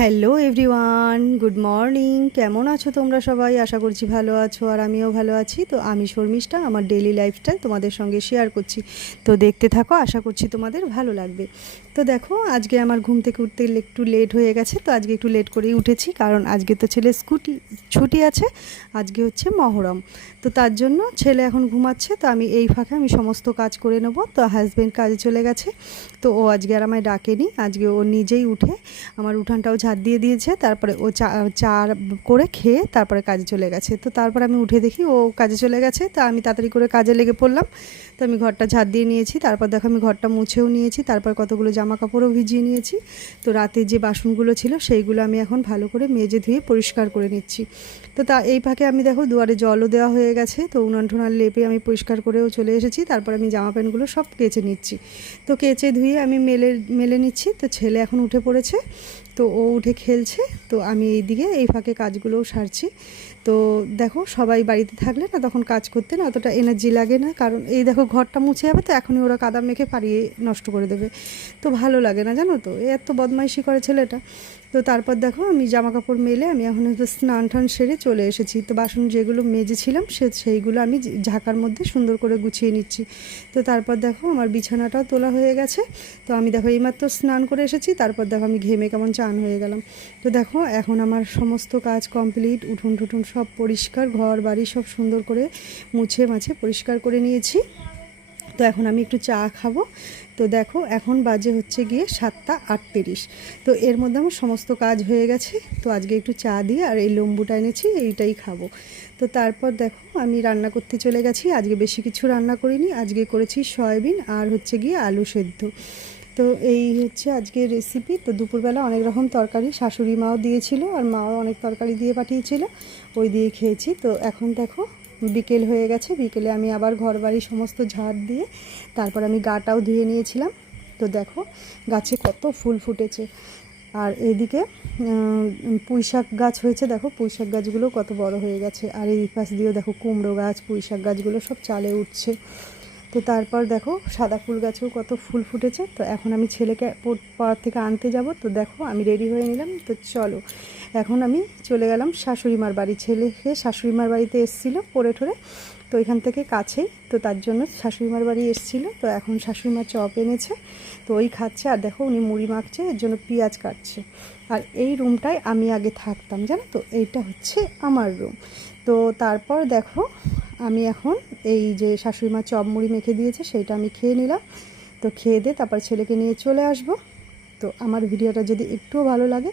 Hello everyone, good morning. কেমন আছো তোমরা সবাই? আশা করছি ভালো আছো, আর আমিও ভালো আছি। তো আমি শর্মিষ্ঠা, আমার ডেইলি লাইফস্টাইল তোমাদের সঙ্গে শেয়ার করছি। তো দেখতে থাকো, আশা করছি তোমাদের ভালো লাগবে। তো দেখো, আজকে আমার ঘুম থেকে উঠতে একটু লেট হয়ে গেছে। তো আজকে একটু লেট করেই উঠেছি, কারণ আজকে তো ছেলে ছুটি আছে। আজকে হচ্ছে মহরম। তো তার জন্য ছেলে এখন ঘুমাচ্ছে। তো আমি এই ফাঁকে আমি সমস্ত কাজ করে নেবো। তো হাজব্যান্ড কাজে চলে গেছে। তো ও আজকে আর আমায় ডাকেনি। আজকে ও নিজেই উঠে আমার উঠানটাও ঝাড় দিয়ে দিয়েছে। তারপরে ও চা করে খেয়ে তারপরে কাজে চলে গেছে। তো তারপর আমি উঠে দেখি ও কাজে চলে গেছে। তো আমি তাড়াতাড়ি করে কাজে লেগে পড়লাম। তো আমি ঘরটা ঝাড় দিয়ে নিয়েছি। তারপর দেখো আমি ঘরটা মুছেও নিয়েছি। তারপর কতগুলো জামা কাপড়ও ভিজিয়ে নিয়েছি। তো রাতে যে বাসনগুলো ছিল সেইগুলো আমি এখন ভালো করে মেজে ধুয়ে পরিষ্কার করে নিচ্ছি। তো এই ফাঁকে আমি দেখো দুয়ারে জলও দেওয়া হয়ে গেছে। তো উনান ঠোনার লেপে আমি পরিষ্কার করেও চলে এসেছি। তারপর আমি জামা প্যান্টগুলো সব কেচে নিচ্ছি। তো কেচে ধুয়ে আমি মেলে নিচ্ছি। তো ছেলে এখন উঠে পড়েছে। তো ও উঠে খেলছে। তো আমি এইদিকে এই ফাঁকে কাজগুলোও সারছি। তো দেখো, সবাই বাড়িতে থাকলে না তখন কাজ করতে না অতটা এনার্জি লাগে না, কারণ এই দেখো ঘরটা মুছে যাবে, তো এখনই ওরা কাদা মেখে পাড়িয়ে নষ্ট করে দেবে। তো ভালো লাগে না, জানো তো, এত বদমাইশি করে ছেলেটা। তো তারপর দেখো আমি জামা কাপড় মেলে আমি এখন স্নান টান সেরে চলে এসেছি। তো বাসন যেগুলো মেজেছিলাম সেইগুলো আমি ঝাঁকার মধ্যে সুন্দর করে গুছিয়ে নিচ্ছি। তো তারপর দেখো আমার বিছানাটাও তোলা হয়ে গেছে। তো আমি দেখো এইমাত্র স্নান করে এসেছি। তারপর দেখো আমি ঘেমে কেমন চান হয়ে গেলাম। তো দেখো এখন আমার সমস্ত কাজ কমপ্লিট, উঠোন টুঠুন সব পরিষ্কার, ঘর বাড়ি সব সুন্দর করে মুছে মাছে পরিষ্কার করে নিয়েছি। তো এখন আমি একটু চা খাবো। তো দেখো এখন বাজে হচ্ছে গিয়ে 7:38। তো এর মধ্যে আমার সমস্ত কাজ হয়ে গেছে। তো আজকে একটু চা দিয়ে আর এই লেম্বুটা এনেছি, এইটাই খাবো। তো তারপর দেখো আমি রান্না করতে চলে গেছি। আজকে বেশি কিছু রান্না করিনি। আজকে করেছি সয়াবিন আর হচ্ছে গিয়ে আলু সেদ্ধ। তো এই হচ্ছে আজকের রেসিপি। তো দুপুরবেলা অনেক রকম তরকারি শাশুড়ি মাও দিয়েছিল, আর মাও অনেক তরকারি দিয়ে পাঠিয়েছিল, ওই দিয়ে খেয়েছি। তো এখন দেখো বিকেল হয়ে গেছে। বিকেলে আমি আবার ঘর বাড়ি সমস্ত ঝাড় দিয়ে তারপর আমি গাটাও ধুয়ে নিয়েছিলাম। তো দেখো গাছে কত ফুল ফুটেছে। আর এদিকে পুঁইশাক গাছ হয়েছে। দেখো পুঁইশাক গাছগুলো কত বড় হয়ে গেছে। আর এই পাশ দিয়েও দেখো কুমড়ো গাছ, পুঁইশাক গাছগুলো সব চালে উঠছে। তো তারপর দেখো সাদা ফুল গাছেও কত ফুল ফুটেছে। তো এখন আমি ছেলেকে পড়ার থেকে আনতে যাব। তো দেখো আমি রেডি হয়ে নিলাম। তো চলো এখন আমি চলে গেলাম শাশুড়িমার বাড়ি। ছেলেকে শাশুড়িমার বাড়িতে এসেছিলো পড়ে ঠরে। তো এখান থেকে কাছেই, তো তার জন্য শাশুড়িমার বাড়ি এসেছিলো। তো এখন শাশুড়িমা চপ এনেছে, তো ওই খাচ্ছে। আর দেখো উনি মুড়ি মাখছে, এর জন্য পেঁয়াজ কাটছে। আর এই রুমটায় আমি আগে থাকতাম, জানো তো, এইটা হচ্ছে আমার রুম। তো তারপর দেখো আমি এখন এই যে শাশুড়িমা চপ মুড়ি মেখে দিয়েছে সেইটা আমি খেয়ে নিলাম। তো খেয়ে দিয়ে তারপর ছেলেকে নিয়ে চলে আসব। তো আমার ভিডিওটা যদি একটুও ভালো লাগে